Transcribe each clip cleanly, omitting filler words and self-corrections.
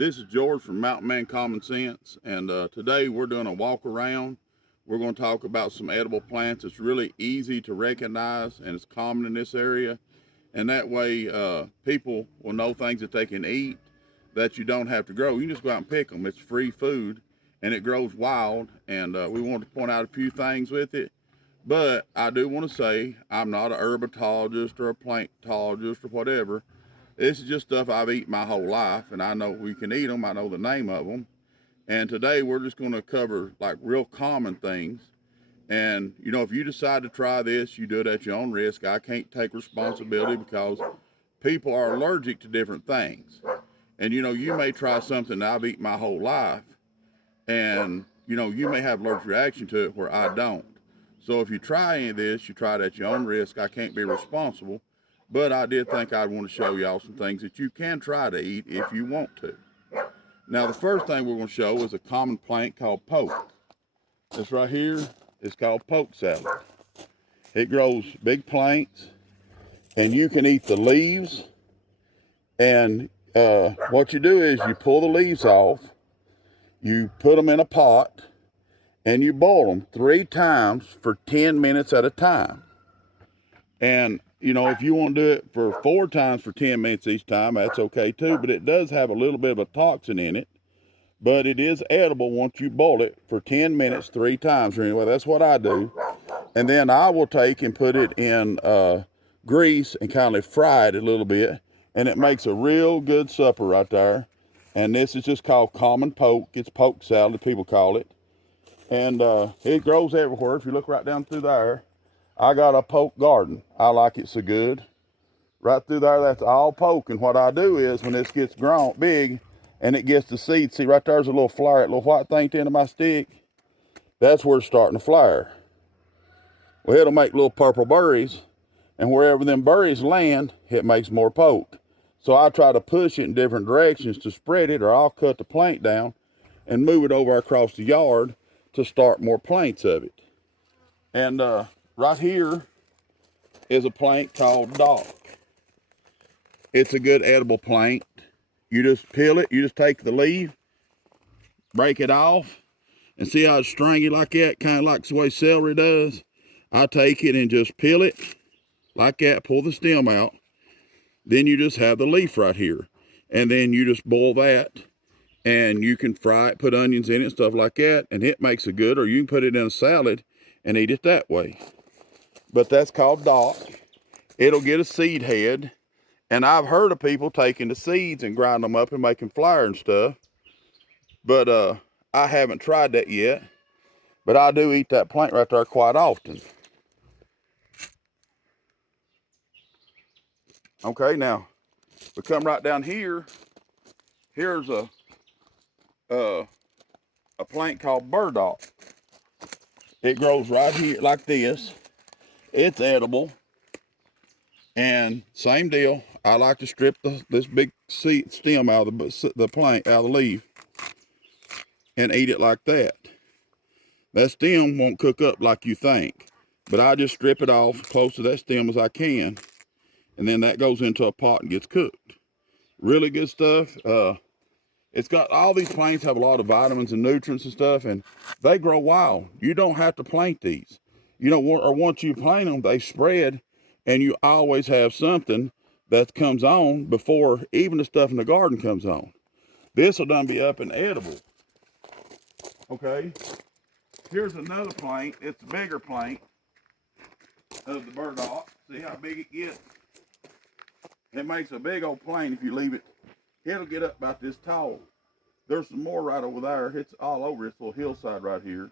This is George from Mountain Man Common Sense, and today we're doing a walk around. We're going to talk about some edible plants. It's really easy to recognize, and it's common in this area. And that way, people will know things that they can eat that you don't have to grow. You can just go out and pick them. It's free food, and it grows wild. And we want to point out a few things with it. But I do want to say I'm not a herpetologist or a plantologist or whatever. This is just stuff I've eaten my whole life, and I know we can eat them. I know the name of them. And today we're just going to cover like real common things. And, you know, if you decide to try this, you do it at your own risk. I can't take responsibility because people are allergic to different things. And, you know, you may try something that I've eaten my whole life, and, you know, you may have allergic reaction to it where I don't. So if you try any of this, you try it at your own risk. I can't be responsible. But I did think I'd want to show y'all some things that you can try to eat if you want to. Now, the first thing we're going to show is a common plant called poke. This right here is called poke salad. It grows big plants, and you can eat the leaves. And what you do is you pull the leaves off, you put them in a pot, and you boil them 3 times for 10 minutes at a time. And, you know, if you want to do it for 4 times for 10 minutes each time, that's okay too. But it does have a little bit of a toxin in it. But it is edible once you boil it for 10 minutes 3 times. Anyway, that's what I do. And then I will take and put it in grease and kind of fry it a little bit. And it makes a real good supper right there. And this is just called common poke. It's poke salad, people call it. And it grows everywhere. If you look right down through there, I got a poke garden. I like it so good. Right through there, that's all poke. And what I do is when this gets grown big and it gets the seed, see right there's a little flower, that little white thing at the end of my stick. That's where it's starting to flower. Well, it'll make little purple berries, and wherever them berries land, it makes more poke. So I try to push it in different directions to spread it, or I'll cut the plant down and move it over across the yard to start more plants of it. And right here is a plant called dock. It's a good edible plant. You just peel it, you just take the leaf, break it off, and see how it's stringy like that, kind of like the way celery does. I take it and just peel it like that, pull the stem out. Then you just have the leaf right here. And then you just boil that, and you can fry it, put onions in it, and stuff like that, and it makes it good. Or you can put it in a salad and eat it that way. But that's called dock. It'll get a seed head. And I've heard of people taking the seeds and grind them up and making flour and stuff. But I haven't tried that yet. But I do eat that plant right there quite often. Okay, now we come right down here. Here's a plant called burdock. It grows right here like this. It's edible. And same deal. I like to strip this big stem out of the plant, out of the leaf, and eat it like that. That stem won't cook up like you think, but I just strip it off close to that stem as I can, and then that goes into a pot and gets cooked. Really good stuff. It's got, all these plants have a lot of vitamins and nutrients and stuff, and they grow wild. You don't have to plant these. You know, or once you plant them, they spread, and you always have something that comes on before even the stuff in the garden comes on. This will done be up and edible. Okay, here's another plant. It's a bigger plant of the burdock. See how big it gets? It makes a big old plant if you leave it. It'll get up about this tall. There's some more right over there. It's all over this little hillside right here.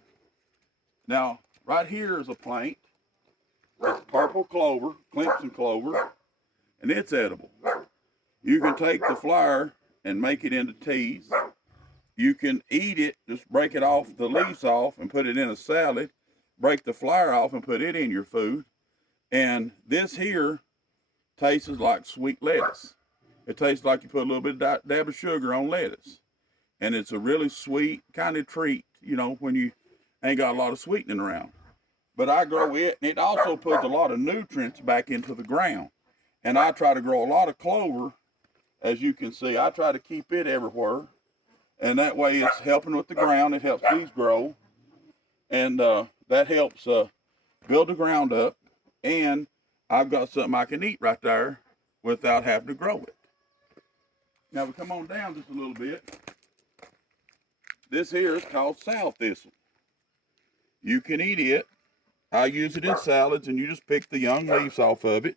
Now, right here is a plant. It's purple clover, Clemson clover, and it's edible. You can take the flower and make it into teas. You can eat it, just break it off, the leaves off, and put it in a salad. Break the flower off and put it in your food. And this here tastes like sweet lettuce. It tastes like you put a little bit of dab of sugar on lettuce. And it's a really sweet kind of treat, you know, when you ain't got a lot of sweetening around. But I grow it, and it also puts a lot of nutrients back into the ground. And I try to grow a lot of clover, as you can see. I try to keep it everywhere. And that way it's helping with the ground. It helps these grow. And that helps build the ground up. And I've got something I can eat right there without having to grow it. Now we come on down just a little bit. This here is called sow thistle. You can eat it. I use it in salads, and you just pick the young leaves off of it.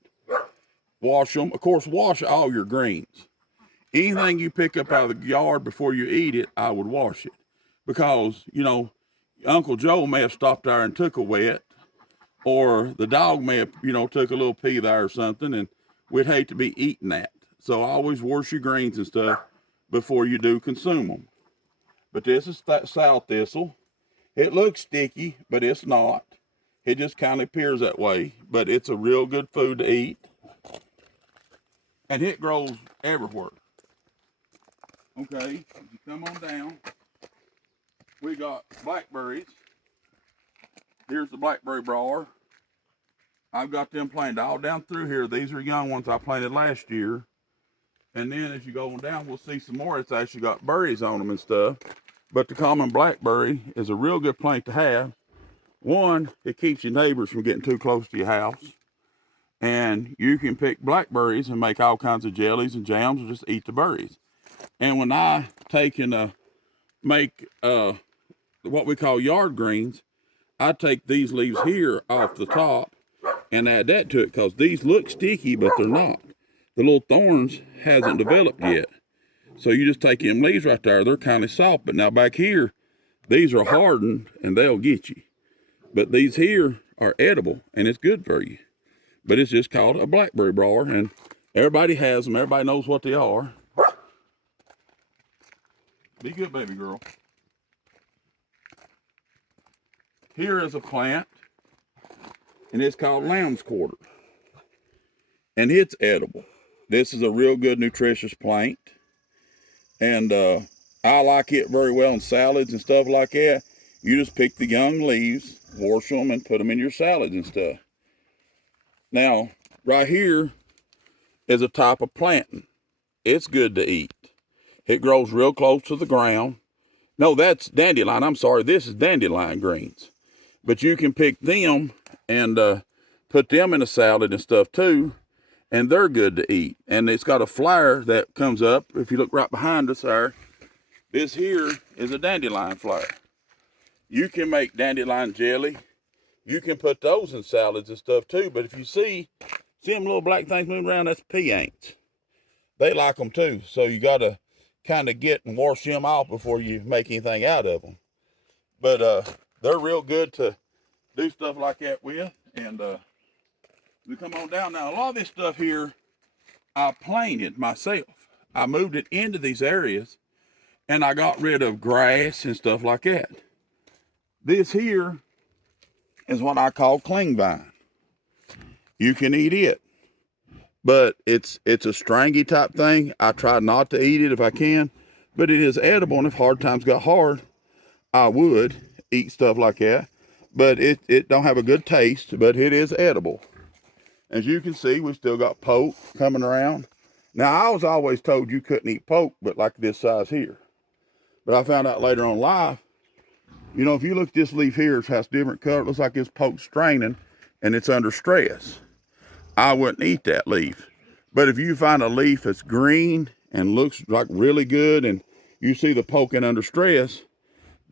Wash them. Of course, wash all your greens. Anything you pick up out of the yard before you eat it, I would wash it. Because, you know, Uncle Joe may have stopped there and took a wet, or the dog may have, you know, took a little pee there or something, and we'd hate to be eating that. So always wash your greens and stuff before you do consume them. But this is that sow thistle. It looks sticky, but it's not. It just kind of appears that way, but it's a real good food to eat. And it grows everywhere. Okay, you come on down. We got blackberries. Here's the blackberry briar. I've got them planted all down through here. These are young ones I planted last year. And then as you go on down, we'll see some more. It's actually got berries on them and stuff. But the common blackberry is a real good plant to have. One, it keeps your neighbors from getting too close to your house. And you can pick blackberries and make all kinds of jellies and jams or just eat the berries. And when I take and make what we call yard greens, I take these leaves here off the top and add that to it because these look sticky, but they're not. The little thorns hasn't developed yet. So you just take them leaves right there, they're kind of soft. But now back here, these are hardened and they'll get you. But these here are edible and it's good for you. But it's just called a blackberry briar, and everybody has them. Everybody knows what they are. Be good, baby girl. Here is a plant, and it's called lamb's quarter. And it's edible. This is a real good, nutritious plant. And I like it very well in salads and stuff like that. You just pick the young leaves, wash them, and put them in your salads and stuff. Now, right here is a type of plantain. It's good to eat. It grows real close to the ground. No, that's dandelion. I'm sorry, this is dandelion greens. But you can pick them and put them in a salad and stuff too, and they're good to eat. And it's got a flower that comes up. If you look right behind us there, this here is a dandelion flower. You can make dandelion jelly. You can put those in salads and stuff too. But if you see them little black things moving around, that's pea ants. They like them too. So you got to kind of get and wash them off before you make anything out of them. But they're real good to do stuff like that with. And we come on down now. A lot of this stuff here, I planted myself. I moved it into these areas and I got rid of grass and stuff like that. This here is what I call cling vine. You can eat it, but it's a stringy type thing. I try not to eat it if I can, but it is edible, and if hard times got hard, I would eat stuff like that. But it don't have a good taste, but it is edible. As you can see, we still got poke coming around. Now, I was always told you couldn't eat poke, but like this size here. But I found out later on in life, you know, if you look at this leaf here, it has different color. It looks like it's poke straining and it's under stress. I wouldn't eat that leaf. But if you find a leaf that's green and looks like really good and you see the poking under stress,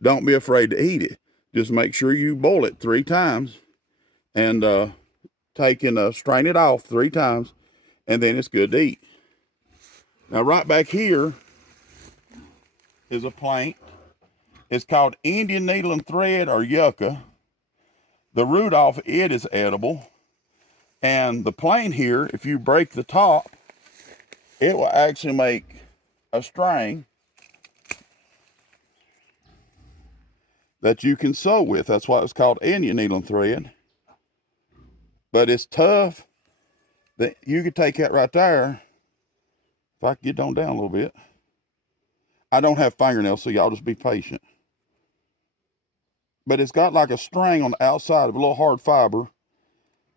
don't be afraid to eat it. Just make sure you boil it 3 times and strain it off 3 times, and then it's good to eat. Now right back here is a plant. It's called Indian needle and thread or yucca. The root off it is edible. And the plant here, if you break the top, it will actually make a string that you can sew with. That's why it's called Indian needle and thread. But it's tough. That you could take that right there. If I could get on down a little bit. I don't have fingernails, so y'all just be patient. But it's got like a string on the outside of a little hard fiber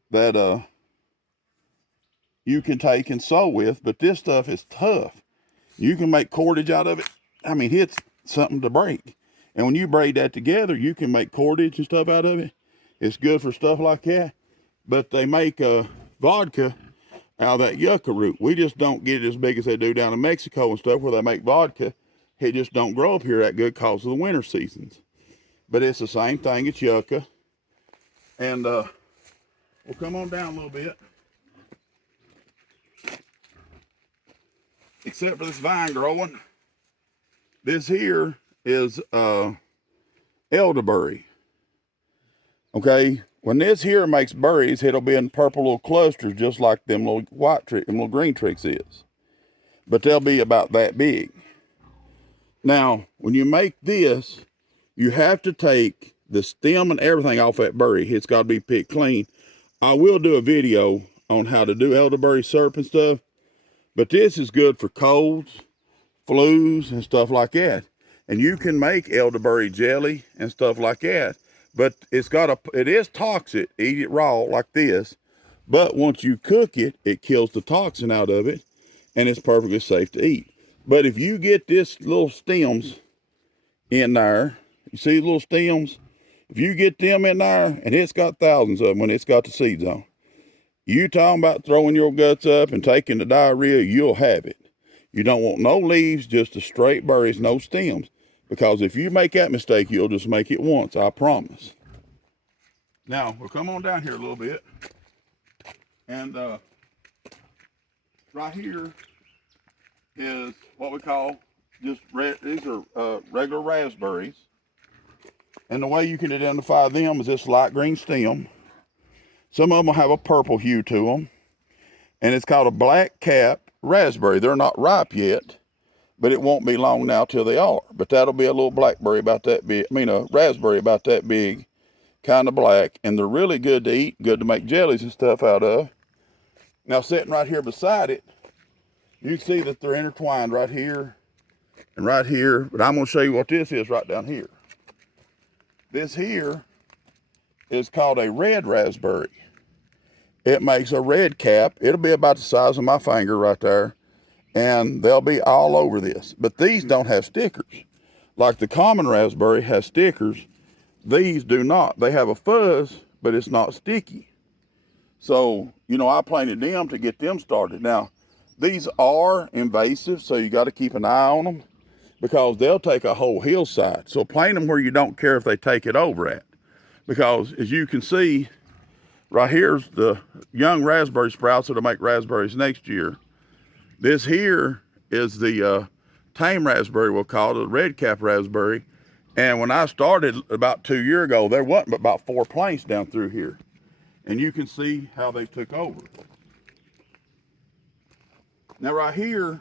that you can take and sew with, but this stuff is tough. You can make cordage out of it. I mean, something to break. And when you braid that together, you can make cordage and stuff out of it. It's good for stuff like that. But they make vodka out of that yucca root. We just don't get it as big as they do down in Mexico and stuff where they make vodka. It just don't grow up here that good because of the winter seasons. But it's the same thing. It's yucca. And we'll come on down a little bit. Except for this vine growing. This here is elderberry. Okay, when this here makes berries, it'll be in purple little clusters, just like them little them little green tricks is. But they'll be about that big. Now, when you make this, you have to take the stem and everything off that berry. It's got to be picked clean. I will do a video on how to do elderberry syrup and stuff, but this is good for colds, flus, and stuff like that. And you can make elderberry jelly and stuff like that. But it is toxic. Eat it raw like this. But once you cook it, it kills the toxin out of it, and it's perfectly safe to eat. But if you get this little stems in there, you see the little stems? If you get them in there, and it's got thousands of them when it's got the seeds on, you talking about throwing your guts up and taking the diarrhea, you'll have it. You don't want no leaves, just the straight berries, no stems. Because if you make that mistake, you'll just make it once, I promise. Now, we'll come on down here a little bit. And right here is what we call these are regular raspberries. And the way you can identify them is this light green stem. Some of them will have a purple hue to them. And it's called a black cap raspberry. They're not ripe yet, but it won't be long now till they are. But that'll be a little blackberry about that big, a raspberry about that big, kind of black. And they're really good to eat, good to make jellies and stuff out of. Now, sitting right here beside it, you can see that they're intertwined right here and right here. But I'm going to show you what this is right down here. This here is called a red raspberry. It makes a red cap. It'll be about the size of my finger right there. And they'll be all over this. But these don't have stickers. Like the common raspberry has stickers. These do not. They have a fuzz, but it's not sticky. So, I planted them to get them started. Now, these are invasive, so you got to keep an eye on them because they'll take a whole hillside. So plant them where you don't care if they take it over at. Because as you can see, right here's the young raspberry sprouts that'll make raspberries next year. This here is the tame raspberry, we'll call it, the red cap raspberry. And when I started about 2 years ago, there wasn't but about 4 plants down through here. And you can see how they took over. Now right here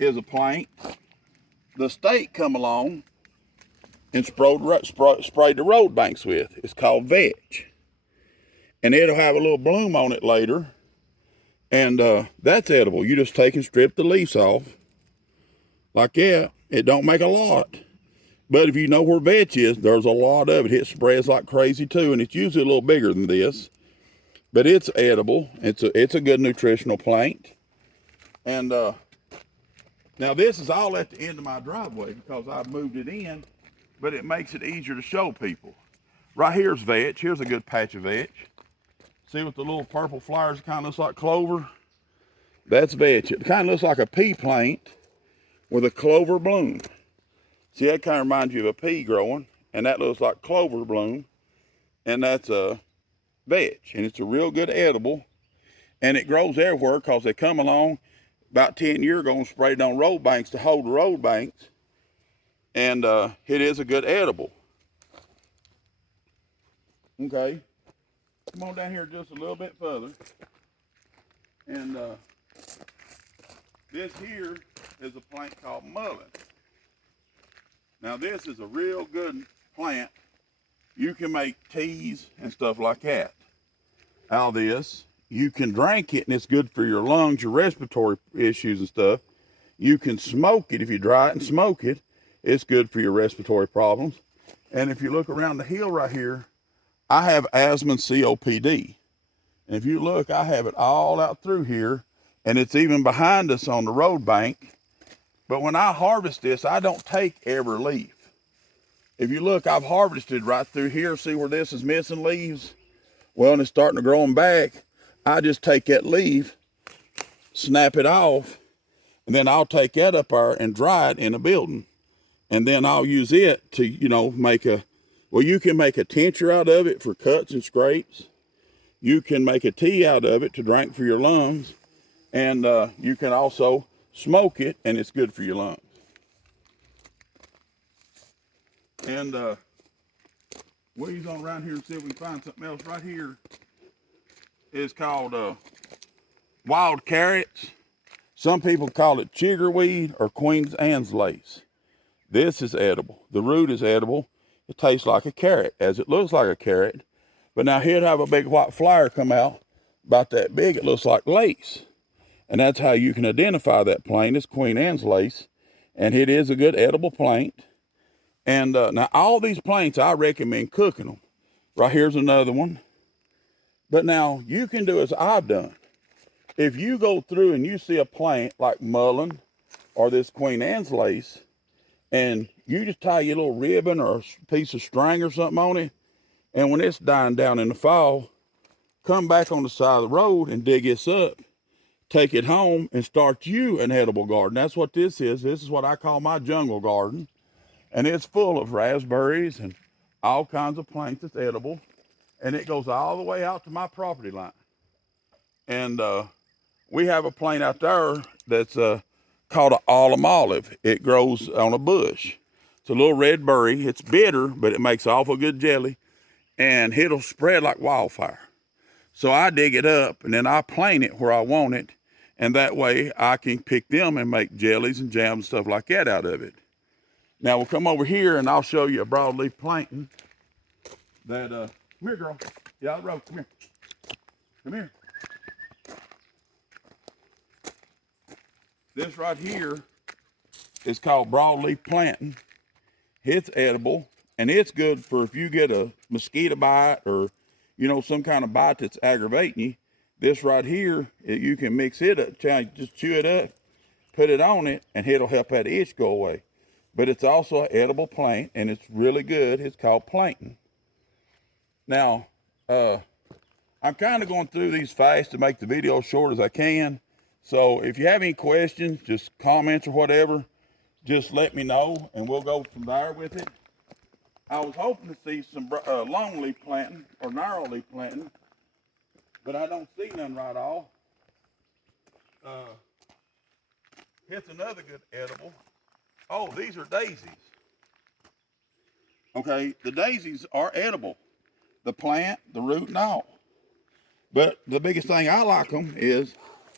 is a plant the state come along and sprayed the road banks with. It's called vetch. And it'll have a little bloom on it later. And that's edible. You just take and strip the leaves off. Like that. It don't make a lot. But if you know where vetch is, there's a lot of it. It spreads like crazy too. And it's usually a little bigger than this. But it's edible. It's a good nutritional plant. And now this is all at the end of my driveway because I've moved it in. But it makes it easier to show people. Right here's vetch. Here's a good patch of vetch. See what the little purple flowers kind of looks like clover? That's vetch. It kind of looks like a pea plant with a clover bloom. See, that kind of reminds you of a pea growing, and that looks like clover bloom, and that's a vetch, and it's a real good edible, and it grows everywhere because they come along about 10 years ago and sprayed on road banks to hold the road banks, and it is a good edible. Okay. Come on down here just a little bit further. And this here is a plant called mullein. Now this is a real good plant. You can make teas and stuff like that out of this. You can drink it and it's good for your lungs, your respiratory issues and stuff. You can smoke it. If you dry it and smoke it, it's good for your respiratory problems. And if you look around the hill right here, I have asthma and COPD. And if you look, I have it all out through here. And it's even behind us on the road bank. But when I harvest this, I don't take every leaf. If you look, I've harvested right through here. See where this is missing leaves? Well, and it's starting to grow them back. I just take that leaf, snap it off, and then I'll take that up there and dry it in a building. And then I'll use it to, make you can make a tincture out of it for cuts and scrapes. You can make a tea out of it to drink for your lungs. And you can also smoke it, and it's good for your lungs. And we'll use on around here and see if we can find something else. Right here is called wild carrots. Some people call it chiggerweed or Queen's Anne's lace. This is edible. The root is edible. It tastes like a carrot, as it looks like a carrot. But now he'd have a big white flower come out about that big. It looks like lace. And that's how you can identify that plant as Queen Anne's lace. And it is a good edible plant. And now all these plants, I recommend cooking them. Right here's another one. But now you can do as I've done. If you go through and you see a plant like mullein or this Queen Anne's lace, and you just tie your little ribbon or a piece of string or something on it, and when it's dying down in the fall, come back on the side of the road and dig this up, take it home, and start you an edible garden. That's what this is. This is what I call my jungle garden. And it's full of raspberries and all kinds of plants that's edible. And it goes all the way out to my property line. And we have a plant out there that's called an autumn olive. It grows on a bush. It's a little red berry. It's bitter, but it makes awful good jelly. And it'll spread like wildfire. So I dig it up, and then I plant it where I want it. And that way I can pick them and make jellies and jams and stuff like that out of it. Now we'll come over here and I'll show you a broadleaf plantain that, come here, girl. Yeah, Rose, come here. Come here. This right here is called broadleaf plantain. It's edible, and it's good for if you get a mosquito bite or, some kind of bite that's aggravating you. This right here, you can mix it up, just chew it up, put it on it, and it'll help that itch go away. But it's also an edible plant, and it's really good. It's called plantain. Now, I'm kind of going through these fast to make the video as short as I can. So if you have any questions, just comments or whatever, just let me know, and we'll go from there with it. I was hoping to see some long leaf plantain or narrow leaf plantain, but I don't see none right off. Here's another good edible. Oh, these are daisies. Okay, the daisies are edible. The plant, the root, and all. But the biggest thing I like them is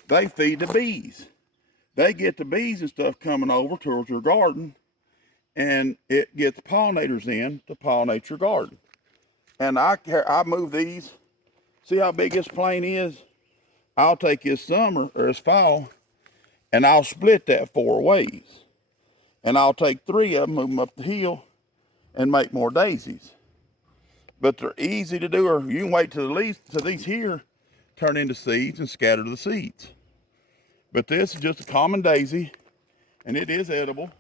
they feed the bees. They get the bees and stuff coming over towards your garden, and it gets pollinators in to pollinate your garden. And I move these. See how big this plant is? I'll take this summer or this fall, and I'll split that 4 ways. And I'll take 3 of them, move them up the hill, and make more daisies. But they're easy to do, or you can wait till these here turn into seeds and scatter the seeds. But this is just a common daisy, and it is edible.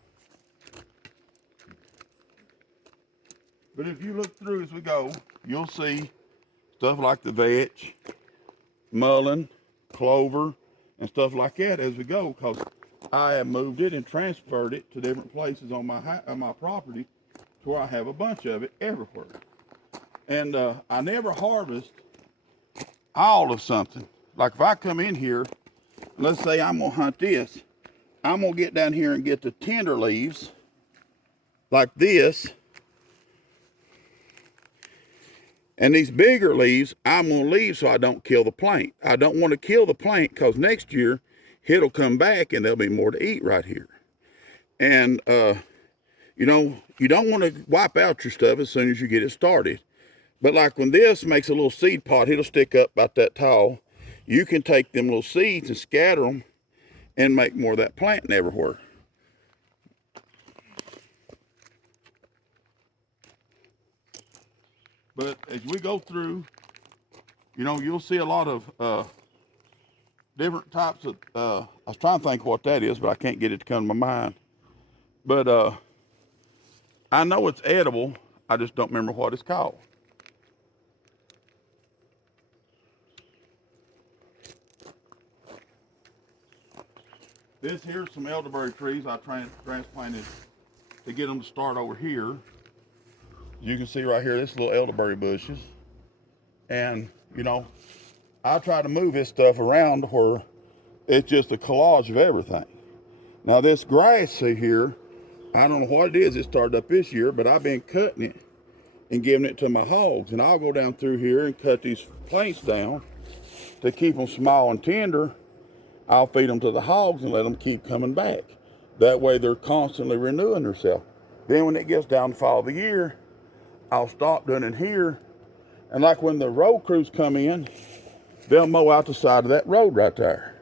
But if you look through as we go, you'll see stuff like the vetch, mullein, clover, and stuff like that as we go, because I have moved it and transferred it to different places on my property to where I have a bunch of it everywhere. And I never harvest all of something. Like if I come in here, let's say I'm gonna hunt this, I'm gonna get down here and get the tender leaves like this. And these bigger leaves, I'm gonna leave so I don't kill the plant. I don't want to kill the plant because next year it'll come back and there'll be more to eat right here. And you don't want to wipe out your stuff as soon as you get it started. But like when this makes a little seed pod, it'll stick up about that tall. You can take them little seeds and scatter them and make more of that planting everywhere. But as we go through, you'll see a lot of different types of I was trying to think what that is, but I can't get it to come to my mind. But I know it's edible. I just don't remember what it's called. This here's some elderberry trees I transplanted to get them to start over here. You can see right here, this little elderberry bushes. And, you know, I try to move this stuff around where it's just a collage of everything. Now this grass here, I don't know what it is. It started up this year, but I've been cutting it and giving it to my hogs. And I'll go down through here and cut these planks down to keep them small and tender. I'll feed them to the hogs and let them keep coming back. That way they're constantly renewing themselves. Then when it gets down to fall of the year, I'll stop doing it here. And like when the road crews come in, they'll mow out the side of that road right there.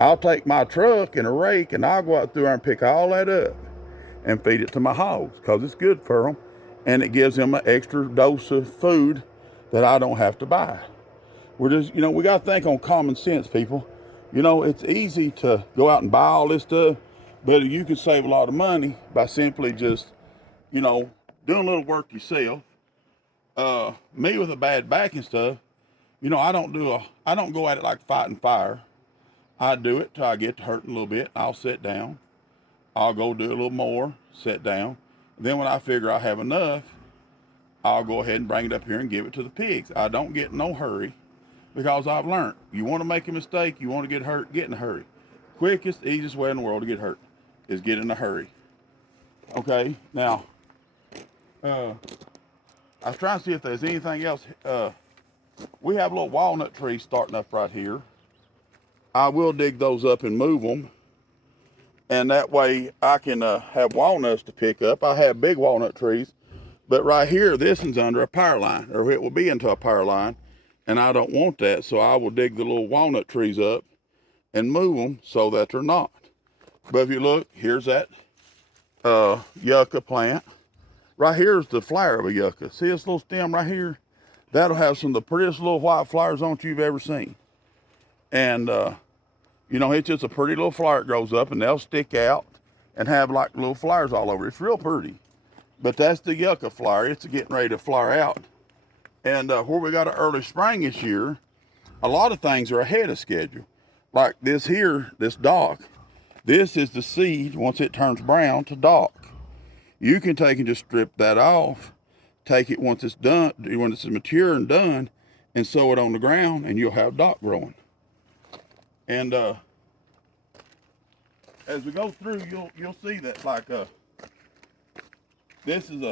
I'll take my truck and a rake and I'll go out through there and pick all that up and feed it to my hogs because it's good for them and it gives them an extra dose of food that I don't have to buy. We're just, you know, we got to think on common sense, people. You know, it's easy to go out and buy all this stuff, but you can save a lot of money by simply just, you know, doing a little work yourself. Me with a bad back and stuff, you know, I don't go at it like fighting fire. I do it till I get to hurting a little bit. I'll sit down. I'll go do a little more, sit down. Then when I figure I have enough, I'll go ahead and bring it up here and give it to the pigs. I don't get in no hurry because I've learned you want to make a mistake, you want to get hurt, get in a hurry. Quickest, easiest way in the world to get hurt is get in a hurry. Okay, now, I was trying to see if there's anything else. We have a little walnut tree starting up right here. I will dig those up and move them. And that way I can have walnuts to pick up. I have big walnut trees. But right here, this one's under a power line, or it will be into a power line. And I don't want that, so I will dig the little walnut trees up and move them so that they're not. But if you look, here's that yucca plant. Right here is the flower of a yucca. See this little stem right here? That'll have some of the prettiest little white flowers on it you've ever seen. And, you know, it's just a pretty little flower that grows up and they'll stick out and have like little flowers all over. It's real pretty. But that's the yucca flower. It's getting ready to flower out. And where we got an early spring this year, a lot of things are ahead of schedule. Like this here, this dock. This is the seed, once it turns brown, to dock. You can take and just strip that off, take it once it's done, when it's mature and done, and sow it on the ground, and you'll have dock growing. And as we go through, you'll see that like this is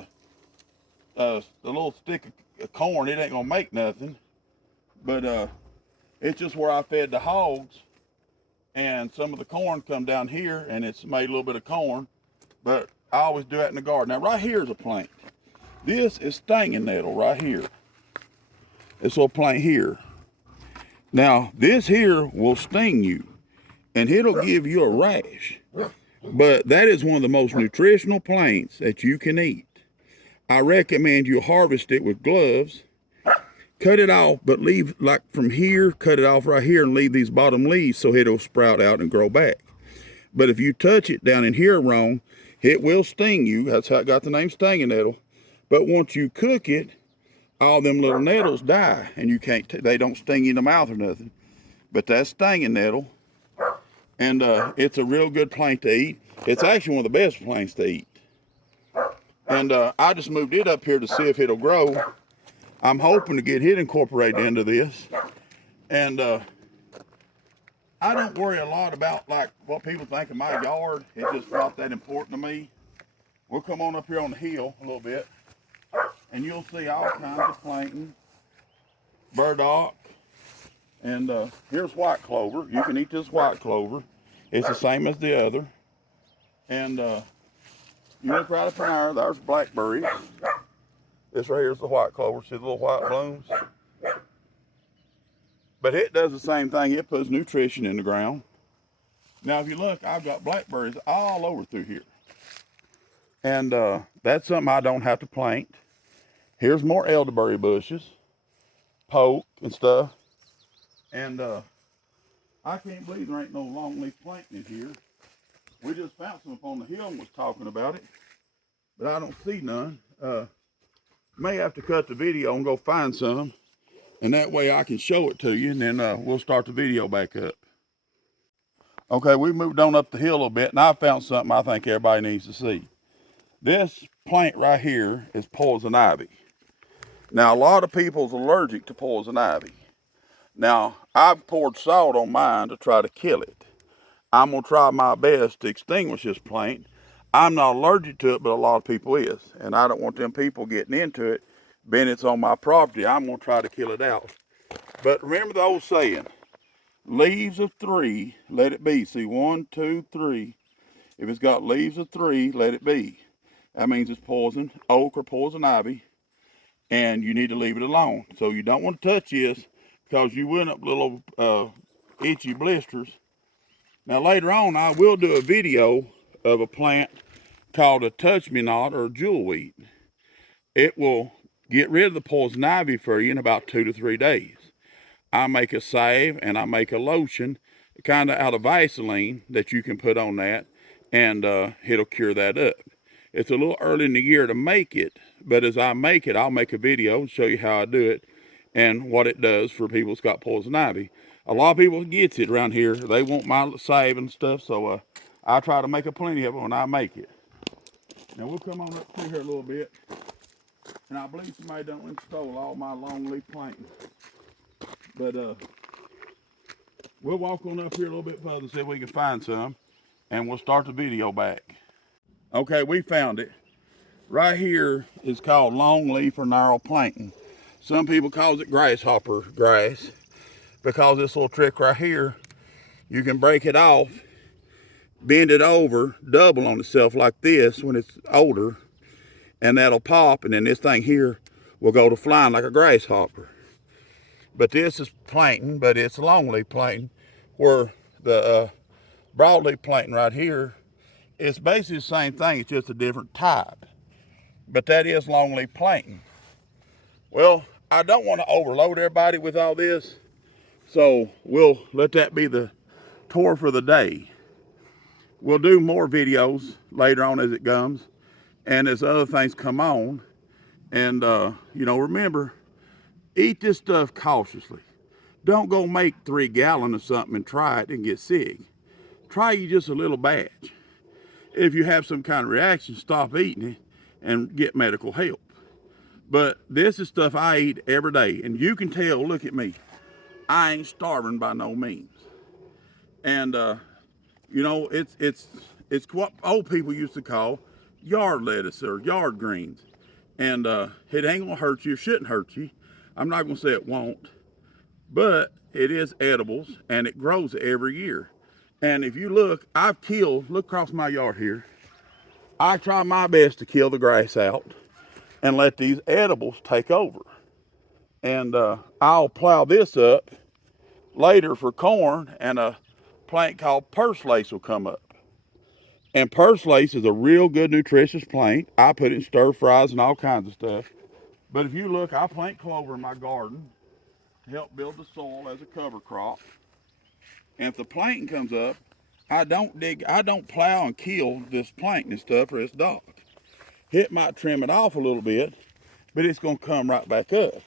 a little stick of corn. It ain't gonna make nothing, but it's just where I fed the hogs, and some of the corn come down here, and it's made a little bit of corn. But I always do that in the garden. Now right here is a plant. This is stinging nettle right here. This little plant here. Now this here will sting you, and it'll give you a rash. But that is one of the most nutritional plants that you can eat. I recommend you harvest it with gloves, cut it off, but leave like from here, cut it off right here and leave these bottom leaves so it'll sprout out and grow back. But if you touch it down in here wrong, it will sting you. That's how it got the name stinging nettle. But once you cook it, all them little nettles die and you can't, they don't sting you in the mouth or nothing. But that's stinging nettle. And it's a real good plant to eat. It's actually one of the best plants to eat. And I just moved it up here to see if it'll grow. I'm hoping to get it incorporated into this. And I don't worry a lot about like what people think of my yard. It's just not that important to me. We'll come on up here on the hill a little bit, and you'll see all kinds of planting, burdock, and here's white clover. You can eat this white clover. It's the same as the other. And you look right up in there, there's blackberries. This right here is the white clover. See the little white blooms? But it does the same thing. It puts nutrition in the ground. Now, if you look, I've got blackberries all over through here. And that's something I don't have to plant. Here's more elderberry bushes, poke and stuff. And I can't believe there ain't no longleaf planting in here. We just found some up on the hill and was talking about it, but I don't see none. May have to cut the video and go find some, and that way I can show it to you, and then we'll start the video back up. Okay, we moved on up the hill a little bit, and I found something I think everybody needs to see. This plant right here is poison ivy. Now, a lot of people's allergic to poison ivy. Now, I've poured salt on mine to try to kill it. I'm going to try my best to extinguish this plant. I'm not allergic to it, but a lot of people is. And I don't want them people getting into it, being it's on my property. I'm going to try to kill it out. But remember the old saying, leaves of 3, let it be. See, 1, 2, 3. If it's got leaves of 3, let it be. That means it's poison oak or poison ivy, and you need to leave it alone. So you don't want to touch this because you will end up with little itchy blisters. Now later on, I will do a video of a plant called a touch-me-not or jewelweed. It will get rid of the poison ivy for you in about 2 to 3 days. I make a salve and I make a lotion, kind of out of Vaseline that you can put on that, and it'll cure that up. It's a little early in the year to make it, but as I make it, I'll make a video and show you how I do it and what it does for people that's got poison ivy. A lot of people gets it around here. They want my salve and stuff, so I try to make a plenty of it when I make it. Now we'll come on up through here a little bit, and I believe somebody done stole all my longleaf plantings. But we'll walk on up here a little bit further and see if we can find some, and we'll start the video back. Okay, we found it. Right here is called longleaf or narrow plantain. Some people call it grasshopper grass because this little trick right here, you can break it off, bend it over, double on itself like this when it's older, and that'll pop, and then this thing here will go to flying like a grasshopper. But this is plantain, but it's longleaf plantain, where the broadleaf plantain right here, it's basically the same thing, it's just a different type. But that is longleaf plantain. Well, I don't want to overload everybody with all this, so we'll let that be the tour for the day. We'll do more videos later on as it comes, and as other things come on. And, remember, eat this stuff cautiously. Don't go make 3 gallons of something and try it and get sick. Try you just a little batch. If you have some kind of reaction, stop eating it and get medical help. But this is stuff I eat every day, and you can tell, look at me, I ain't starving by no means. And it's what old people used to call yard lettuce or yard greens. And it ain't gonna hurt you, it shouldn't hurt you. I'm not gonna say it won't, but it is edibles and it grows every year. And if you look, look across my yard here. I try my best to kill the grass out and let these edibles take over. And I'll plow this up later for corn, and a plant called purslane will come up. And purslane is a real good nutritious plant. I put it in stir fries and all kinds of stuff. But if you look, I plant clover in my garden to help build the soil as a cover crop. And if the plantain comes up, I don't plow and kill this plantain and stuff, or it's dark. It might trim it off a little bit, but it's gonna come right back up.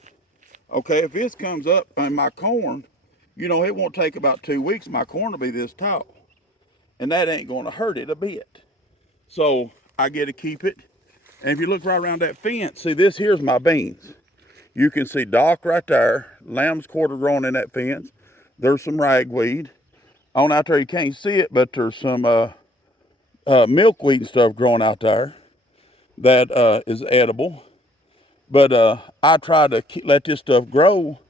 Okay, if this comes up in my corn, it won't take about 2 weeks, my corn will be this tall. And that ain't gonna hurt it a bit. So I get to keep it. And if you look right around that fence, see, this here's my beans. You can see dock right there, lamb's quarter growing in that fence. There's some ragweed. On out there, you can't see it, but there's some milkweed and stuff growing out there that is edible. But I try to let this stuff grow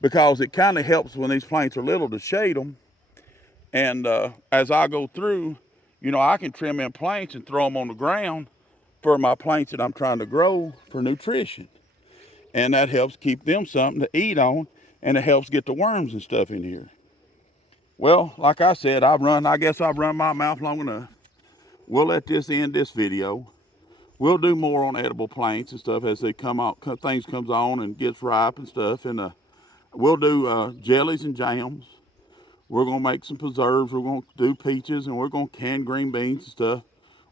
because it kind of helps when these plants are little to shade them. And as I go through, I can trim in plants and throw them on the ground for my plants that I'm trying to grow for nutrition. And that helps keep them something to eat on, and it helps get the worms and stuff in here. Well, like I said, I guess I've run my mouth long enough. We'll let this end this video. We'll do more on edible plants and stuff as they come out, things comes on and gets ripe and stuff. And we'll do jellies and jams. We're going to make some preserves. We're going to do peaches, and we're going to can green beans and stuff.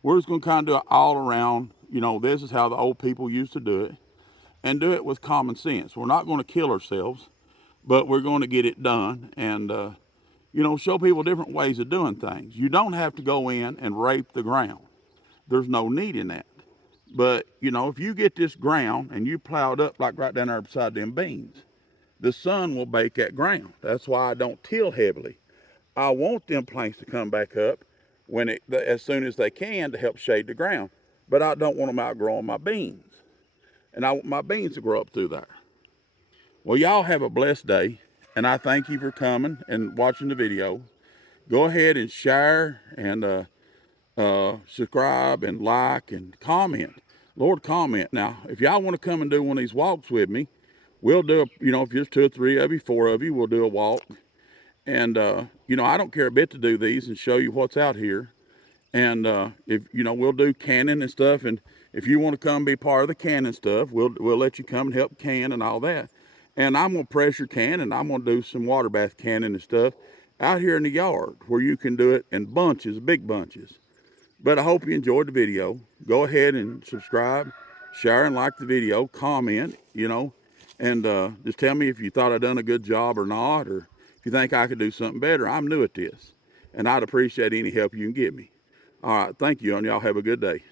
We're just going to kind of do it all around. You know, this is how the old people used to do it, and do it with common sense. We're not going to kill ourselves, but we're going to get it done, and you know, show people different ways of doing things. You don't have to go in and rape the ground. There's no need in that. But, you know, if you get this ground and you plow it up like right down there beside them beans, the sun will bake that ground. That's why I don't till heavily. I want them plants to come back up as soon as they can to help shade the ground. But I don't want them outgrowing my beans. And I want my beans to grow up through there. Well, y'all have a blessed day. And I thank you for coming and watching the video. Go ahead and share and subscribe and like and comment. Lord, comment. Now, if y'all want to come and do one of these walks with me, we'll do, you know, if there's 2 or 3 of you, 4 of you, we'll do a walk. And, you know, I don't care a bit to do these and show you what's out here. And if, you know, we'll do canning and stuff. And if you want to come be part of the canning stuff, we'll let you come and help can and all that. And I'm going to pressure can, and I'm going to do some water bath canning and stuff out here in the yard where you can do it in bunches, big bunches. But I hope you enjoyed the video. Go ahead and subscribe, share and like the video, comment, you know, and just tell me if you thought I'd done a good job or not, or if you think I could do something better. I'm new at this, and I'd appreciate any help you can give me. All right, thank you, and y'all have a good day.